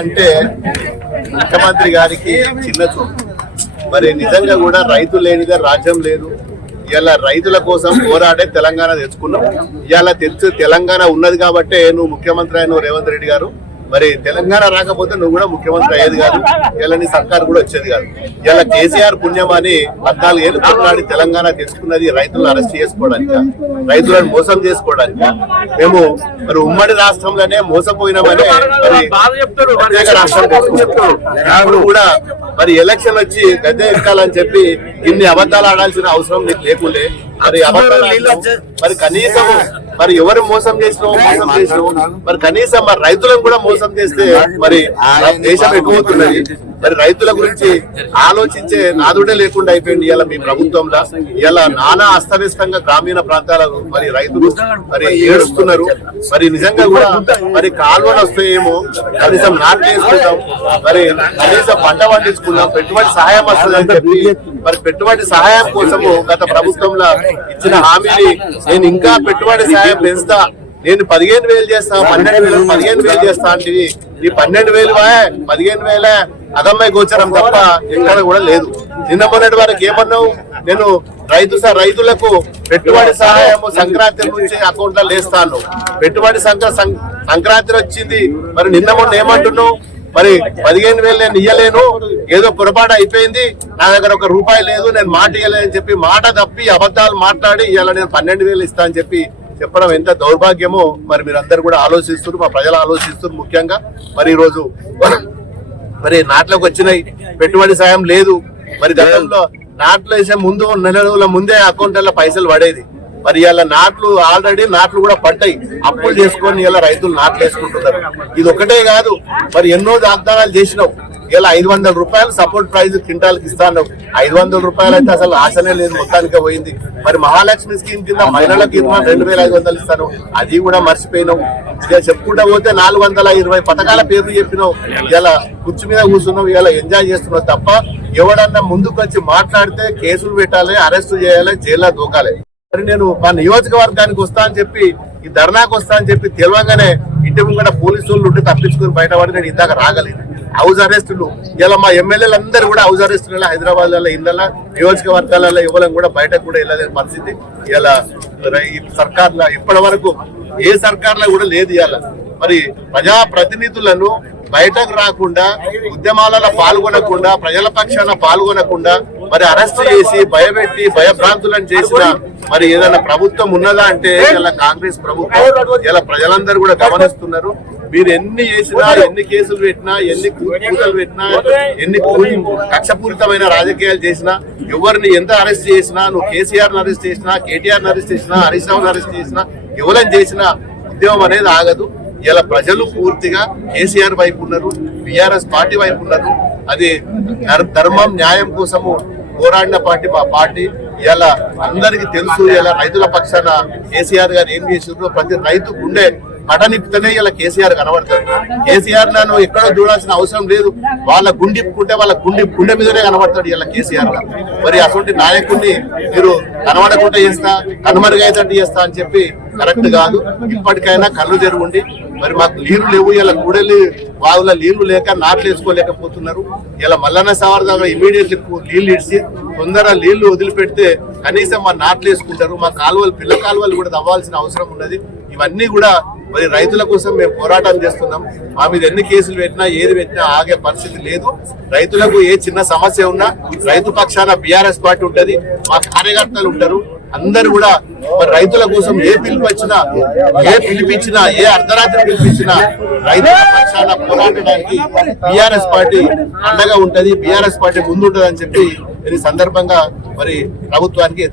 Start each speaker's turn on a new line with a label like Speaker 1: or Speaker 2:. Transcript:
Speaker 1: అంటే ముఖ్యమంత్రి గారికి చిన్న చూపు. మరి నిజంగా కూడా రైతు లేనిదే రాజ్యం లేదు. ఇలా రైతుల కోసం పోరాడే తెలంగాణ తెచ్చుకున్నాం. ఇలా తెచ్చు తెలంగాణ ఉన్నది కాబట్టే నువ్వు ముఖ్యమంత్రి అయిన రేవంత్ రెడ్డి గారు. మరి తెలంగాణ రాకపోతే నువ్వు కూడా ముఖ్యమంత్రి అయ్యేది కాదు. ఇలా నీ సర్కార్ కూడా వచ్చేది కాదు. ఇలా కేసీఆర్ పుణ్యం అని పద్నాలుగు ఏళ్ళు కొట్లాడి తెలంగాణ తెచ్చుకున్నది రైతులను అరెస్ట్ చేసుకోవడానికి? రైతులను మోసం చేసుకోవడానికి? మేము మరి ఉమ్మడి రాష్ట్రంలోనే మోసపోయినామని మరి ప్రత్యేక రాష్ట్రం కూడా మరి ఎలక్షన్ వచ్చి గద్దె ఎక్కాలని చెప్పి ఇన్ని అబద్ధాలు ఆడాల్సిన అవసరం నీకు లేకుండే. మరి. మరి కనీసం మరి ఎవరు మోసం చేసినావు? మోసం చేసినావు? మరి కనీసం మరి రైతులను కూడా మోసం చేస్తే మరి దేశం ఎక్కువవుతున్నది మరి రైతుల గురించి ఆలోచించే నాదుడే లేకుండా అయిపోయింది ఇలా మీ ప్రభుత్వంలో. ఇలా నానా అస్తవ్యస్తంగా గ్రామీణ ప్రాంతాలకు మరి రైతులు మరి ఏడుస్తున్నారు. మరి నిజంగా కూడా మరి కాలువలు వస్తాయేమో కనీసం నాట్లు వేసుకుంటాం మరి కనీసం పంట పండించుకుందాం పెట్టుబడి సహాయం వస్తుందని చెప్పి మరి పెట్టుబడి సహాయం కోసము గత ప్రభుత్వంలో ఇచ్చిన హామీని నేను ఇంకా పెట్టుబడి సహాయం పెంచుతా. నేను పదిహేను వేలు చేస్తా పన్నెండు వేలు పదిహేను వేలు చేస్తా అంటే ఈ పన్నెండు వేలు వాయ్, పదిహేను వేలే. అదమ్మాయి గోచరం తప్ప ఎక్కడ కూడా లేదు. నిన్న మొన్నటి వారికి ఏమన్నావు? నేను రైతు రైతులకు పెట్టుబడి సహాయం సంక్రాంతి నుంచి అకౌంట్లో పెట్టుబడి సంక్ర సం- సంక్రాంతి వచ్చింది. మరి నిన్న మొన్న ఏమంటున్నావు? మరి పదిహేను వేలు నేను ఇయ్యలేను. ఏదో పొరపాటు అయిపోయింది. నా దగ్గర ఒక రూపాయి లేదు. నేను మాట ఇయ్యలేని చెప్పి మాట తప్పి అబద్ధాలు మాట్లాడి ఇవాళ నేను పన్నెండు వేలు ఇస్తా అని చెప్పి చెప్పడం ఎంత దౌర్భాగ్యమో మరి మీరందరూ కూడా ఆలోచిస్తున్నారు. మా ప్రజలు ఆలోచిస్తున్నారు ముఖ్యంగా. మరి ఈరోజు మరి నాట్లకు వచ్చినాయి. పెట్టుబడి సాయం లేదు. మరి గతంలో నాట్లు వేసే ముందు నెల రోజుల ముందే అకౌంట్లలో పైసలు పడేది. మరి ఇలా నాట్లు ఆల్రెడీ నాట్లు కూడా పడ్డాయి. అప్పులు చేసుకొని ఇలా రైతులు నాట్లు వేసుకుంటున్నారు. ఇది ఒకటే కాదు. మరి ఎన్నో వాగ్దానాలు చేసినావు. ఇలా ఐదు వందల రూపాయలు సపోర్ట్ ప్రైస్ క్వింటాల్కి ఇస్తాను ఐదు వందల రూపాయలు అయితే అసలు ఆశనే లేదు మొత్తానికే పోయింది. మరి మహాలక్ష్మి స్కీమ్ కింద మహిళలకు రెండు వేల ఐదు వందలు ఇస్తాను. అది కూడా మర్చిపోయినావు ఇలా చెప్పుకుంటా పోతే నాలుగు వందల ఇరవై పథకాల పేర్లు చెప్పినావు ఇలా కుర్చీ మీద కూర్చున్నావు ఇలా ఎంజాయ్ చేస్తున్నావు తప్ప ఎవడన్నా ముందుకు వచ్చి మాట్లాడితే కేసులు పెట్టాలి అరెస్ట్ చేయాలి జైల్లో దూకాలి. మరి నేను మా నియోజకవర్గానికి వస్తా అని చెప్పి ఈ ధర్నాకు వస్తా అని చెప్పి తెలియగానే ఇంటి ముంగడ పోలీసు వాళ్ళు ఉండి తప్పించుకుని బయటపడి నేను ఇందాక రాగలేదు హౌస్ అరెస్టులు. ఇలా మా ఎమ్మెల్యేలు అందరూ కూడా హౌస్ అరెస్టులు హైదరాబాద్ ఇళ్ళ నియోజకవర్గాలలో ఇవ్వడం కూడా బయటకు కూడా వెళ్ళలేని పరిస్థితి. ఇలా ఈ సర్కార్లో ఇప్పటి వరకు ఏ సర్కార్లో కూడా లేదు ఇవాళ మరి ప్రజా ప్రతినిధులను బయటకు రాకుండా ఉద్యమాలలో పాల్గొనకుండా ప్రజల పక్షాన పాల్గొనకుండా మరి అరెస్ట్ చేసి భయపెట్టి భయభ్రాంతులను చేసిన మరి ఏదైనా ప్రభుత్వం ఉన్నదా అంటే ఇలా కాంగ్రెస్ ప్రభుత్వం ఇలా ప్రజలందరూ కూడా గమనిస్తున్నారు. మీరు ఎన్ని చేసినా ఎన్ని కేసులు పెట్టినా ఎన్ని కూతలు పెట్టినా ఎన్ని కక్షపూరితమైన రాజకీయాలు చేసినా ఎవరిని ఎంత అరెస్ట్ చేసినా నువ్వు కేసీఆర్ అరెస్ట్ చేసినా కేటీఆర్ అరెస్ట్ చేసినా హరీష్ రావుని అరెస్ట్ చేసినా ఎవరైనా చేసినా ఉద్యమం అనేది ఆగదు. ఇలా ప్రజలు పూర్తిగా కేసీఆర్ వైపు ఉన్నారు బిఆర్ఎస్ పార్టీ వైపు ఉన్నారు. అది ధర్- ధర్మం న్యాయం కోసము పోరాడిన పార్టీ మా పార్టీ. ఇలా అందరికి తెలుసు ఇలా రైతుల పక్షాన కేసీఆర్ గారు ఏం చేసిండ్రో ప్రతి రైతు గుండె పటనిప్తేనే ఇలా కేసీఆర్ కనబడతారు కేసీఆర్ నన్ను ఎక్కడో చూడాల్సిన అవసరం లేదు. వాళ్ళ గుండిప్పుకుంటే వాళ్ళ గుండి గుండె మీదనే కనబడతాడు ఇలా కేసీఆర్ మరి అటువంటి నాయకుడిని మీరు కనబడకుండా చేస్తా కనుమరుగైతట్టు చేస్తా అని చెప్పి కరెక్ట్ కాదు. ఇప్పటికైనా కళ్ళు తెరువుండి. మరి మాకు నీళ్ళు లేవు. ఇలా కూడలి వాళ్ళ నీళ్ళు లేక నాట్లు వేసుకోలేకపోతున్నారు. ఇలా మల్లన్న సవర్దాగా ఇమీడియట్లీ నీళ్ళు ఇడిచి తొందర నీళ్ళు వదిలిపెడితే కనీసం మా నాట్లు వేసుకుంటారు. మా కాలువలు పిల్ల కాలువలు కూడా తవ్వాల్సిన అవసరం ఉన్నది. ఇవన్నీ కూడా మరి రైతుల కోసం మేము పోరాటం చేస్తున్నాం. మా మీద ఎన్ని కేసులు పెట్టినా ఏది పెట్టినా ఆగే పరిస్థితి లేదు. రైతులకు ఏ చిన్న సమస్య ఉన్నా రైతు పక్షాన బీఆర్ఎస్ పార్టీ ఉంటుంది మా కార్యకర్తలు ఉంటారు. అందరు కూడా మరి రైతుల కోసం ఏ పిలుపు వచ్చినా ఏ పిలిపించినా ఏ అర్ధరాత్రి పిలిపించినా రైతుల పక్షాన పోరాడడానికి బీఆర్ఎస్ పార్టీ అండగా ఉంటది బీఆర్ఎస్ పార్టీ ముందుంటది అని చెప్పి ఈ సందర్భంగా మరి ప్రభుత్వానికి